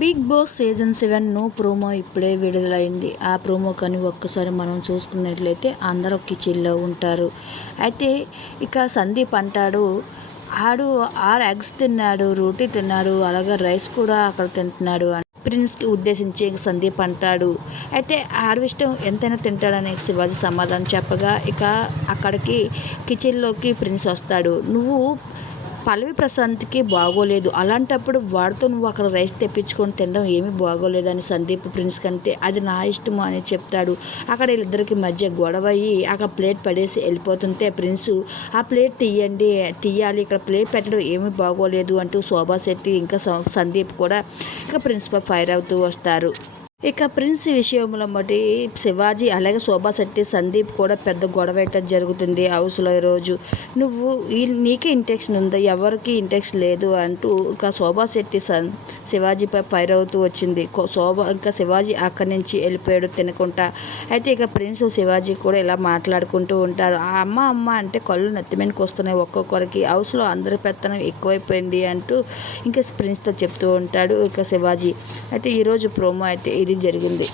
Big boss season 7 promo ఇప్పుడే విడుదలైంది. ఆ ప్రోమో కానీ ఒక్కసారి మనం చూసుకున్నట్లయితే అందరూ కిచెన్లో ఉంటారు. అయితే ఇక సందీప్ అంటాడు, ఆడు 6 ఎగ్స్ తిన్నాడు, రోటీ తిన్నాడు, అలాగే రైస్ కూడా అక్కడ తింటున్నాడు అని ప్రిన్స్కి ఉద్దేశించి సందీప్ అంటాడు. అయితే ఆడు ఇష్టం ఎంతైనా తింటాడని శివాజీ సమాధానం చెప్పగా ఇక అక్కడికి కిచెన్లోకి ప్రిన్స్ వస్తాడు. నువ్వు పల్లవి ప్రశాంత్కి బాగోలేదు, అలాంటప్పుడు వాడితో నువ్వు అక్కడ రైస్ తెప్పించుకొని తినడం ఏమీ బాగోలేదని సందీప్ ప్రిన్స్ కంటే అది నా ఇష్టము అని చెప్తాడు. అక్కడ వీళ్ళిద్దరికి మధ్య గొడవ అయ్యి అక్కడ ప్లేట్ పడేసి వెళ్ళిపోతుంటే ప్రిన్స్ ఆ ప్లేట్ తీయాలి, ఇక్కడ ప్లేట్ పెట్టడం ఏమీ బాగోలేదు అంటూ శోభా శెట్టి ఇంకా సందీప్ కూడా ఇక ప్రిన్స్పై ఫైర్ అవుతూ వస్తారు. ఇక ప్రిన్స్ విషయంలో మటి శివాజీ అలాగే శోభా శెట్టి సందీప్ కూడా పెద్ద గొడవ అయితే జరుగుతుంది హౌస్లో. ఈరోజు నువ్వు నీకే ఇంటెక్షన్ ఉందా, ఎవరికి ఇంటెక్షన్ లేదు అంటూ ఇక శోభా శెట్టి శివాజీపై ఫైర్ అవుతూ వచ్చింది. ఇంకా శివాజీ అక్కడి నుంచి వెళ్ళిపోయాడు తినకుండా. అయితే ఇక ప్రిన్స్ శివాజీ కూడా ఇలా మాట్లాడుకుంటూ ఉంటారు. ఆ అమ్మ అంటే కళ్ళు నెత్తిమీదకి వస్తున్నాయి ఒక్కొక్కరికి, హౌస్లో అందరి పెత్తనం ఎక్కువైపోయింది అంటూ ఇంకా ప్రిన్స్తో చెప్తూ ఉంటాడు ఇక శివాజీ. అయితే ఈరోజు ప్రోమో అయితే ఇది జరిగింది.